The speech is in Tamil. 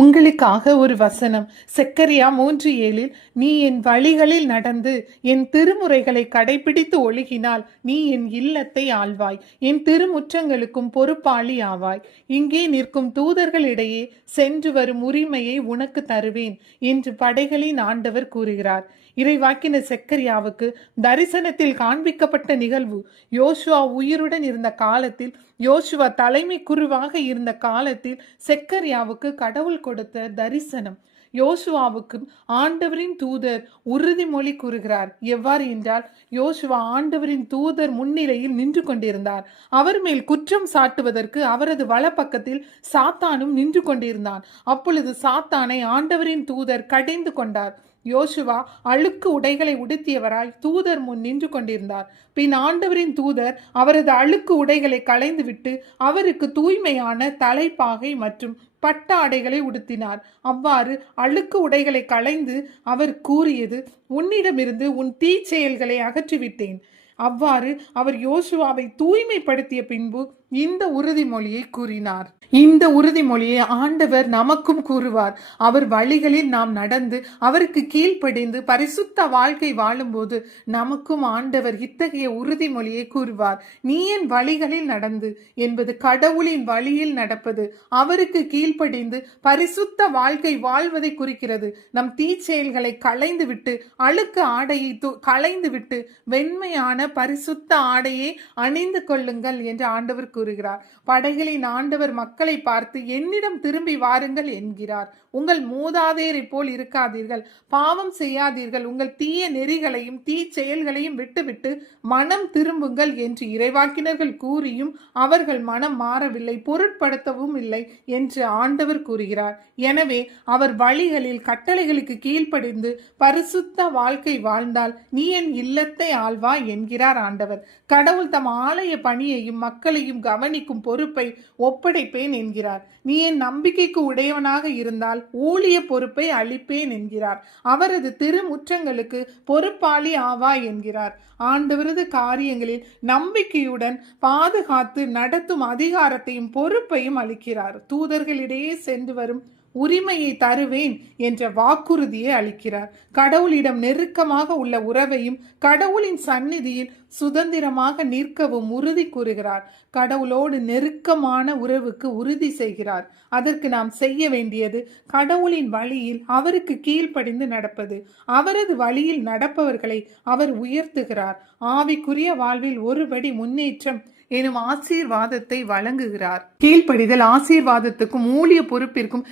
உங்களுக்காக ஒரு வசனம். செக்கரியா 3:7 நீ என் வழிகளில் நடந்து என் திருமுறைகளை கடைபிடித்து ஒழுகினால் நீ என் இல்லத்தை ஆள்வாய், என் திருமுற்றங்களுக்கும் பொறுப்பாளி ஆவாய். இங்கே நிற்கும் தூதர்களிடையே சென்று வரும் உரிமையை உனக்கு தருவேன் என்று படைகளின் ஆண்டவர் கூறுகிறார். இறைவாக்கினர் செக்கரியாவுக்கு தரிசனத்தில் காண்பிக்கப்பட்ட நிகழ்வு யோசுவா உயிருடன் இருந்த காலத்தில், யோசுவா தலைமை குருவாக இருந்த காலத்தில் செக்கரியாவுக்கு கடவுள் கொடுத்த தரிசனம். யோசுவாவுக்கு ஆண்டவரின் தூதர் உறுதிமொழி கூறுகிறார். எவ்வாறு என்றால், யோசுவா ஆண்டவரின் தூதர் முன்னிலையில் நின்று கொண்டிருந்தார். அவர் மேல் குற்றம் சாட்டுவதற்கு அவரது வலப்பக்கத்தில் சாத்தானும் நின்று கொண்டிருந்தான். அப்பொழுது சாத்தானை ஆண்டவரின் தூதர் கடிந்து கொண்டார். யோசுவா அழுக்கு உடைகளை உடுத்தியவராய் தூதர் முன் நின்று கொண்டிருந்தார். பின் ஆண்டவரின் தூதர் அவரது அழுக்கு உடைகளை களைந்துவிட்டு அவருக்கு தூய்மையான தலைப்பாகை மற்றும் பட்டாடைகளை உடுத்தினார். அவ்வாறு அழுக்கு உடைகளை களைந்து அவர் கூறியது, உன்னிடமிருந்து உன் தீச்செயல்களை அகற்றிவிட்டேன். அவ்வாறு அவர் யோசுவாவை தூய்மைப்படுத்திய பின்பு இந்த உறுதிமொழியை கூறினார். இந்த உறுதிமொழியை ஆண்டவர் நமக்கும் கூறுவார். அவர் வழிகளில் நாம் நடந்து அவருக்கு கீழ்ப்படிந்து பரிசுத்த வாழ்க்கை வாழும்போது நமக்கும் ஆண்டவர் இத்தகைய உறுதிமொழியை கூறுவார். நீ என் வழிகளில் நடந்து என்பது கடவுளின் வழியில் நடப்பது, அவருக்கு கீழ்ப்படிந்து பரிசுத்த வாழ்க்கை வாழ்வதை குறிக்கிறது. நம் தீச்செயல்களை களைந்து விட்டு அழுக்கு ஆடையை களைந்து விட்டு வெண்மையான பரிசுத்த ஆடையை அணிந்து கொள்ளுங்கள் என்று ஆண்டவர் கூறுகிறார். படைகளின் ஆண்டவர் மக்களை பார்த்து என்னிடம் திரும்பி வாருங்கள் என்கிறார். உங்கள் மூதாதையரை போல் இருக்காதீர்கள், பாவம் செய்யாதீர்கள், உங்கள் தீய நெறிகளையும் தீ செயல்களையும் விட்டுவிட்டு மனம் திரும்புங்கள் என்று இறைவாக்கினர்கள் கூறியும் அவர்கள் மனம் மாறவில்லை, பொருட்படுத்தவும் இல்லை என்று ஆண்டவர் கூறுகிறார். எனவே அவர் வழிகளில் கட்டளைகளுக்கு கீழ்ப்படிந்து பரிசுத்த வாழ்க்கை வாழ்ந்தால் நீ என் இல்லத்தை ஆள்வாய் என்கிறார் ஆண்டவர். கடவுள் தம் ஆலய பணியையும் மக்களையும் கவனிக்கும் பொறுப்பை ஒப்படைப்பேன் என்கிறார். நீ என் நம்பிக்கைக்கு உடையவனாக இருந்தால் ஊழிய பொறுப்பை அளிப்பேன் என்கிறார். அவரது திருமுற்றங்களுக்கு பொறுப்பாளி ஆவாய் என்கிறார். ஆண்டவரது காரியங்களில் நம்பிக்கையுடன் பாதுகாத்து நடத்தும் அதிகாரத்தையும் பொறுப்பையும் அளிக்கிறார். தூதர்களிடையே சென்று வரும் உரிமையை தருவேன் என்ற வாக்குறுதியை அளிக்கிறார். கடவுளிடம் நெருக்கமாக உள்ள உறவையும் கடவுளின் சந்நிதியில் சுதந்திரமாக நிற்கவும் உறுதி கூறுகிறார். கடவுளோடு நெருக்கமான உறவுக்கு உறுதி செய்கிறார். அதற்கு நாம் செய்ய வேண்டியது கடவுளின் வழியில் அவருக்கு கீழ்ப்படிந்து நடப்பது. அவரது வழியில் நடப்பவர்களை அவர் உயர்த்துகிறார். ஆவிக்குரிய வாழ்வில் ஒருபடி முன்னேற்றம் எனும் ஆசீர்வாதத்தை வழங்குகிறார். கீழ்ப்படிதல் ஆசீர்வாதத்துக்கும் ஊழிய பொறுப்பிற்கும்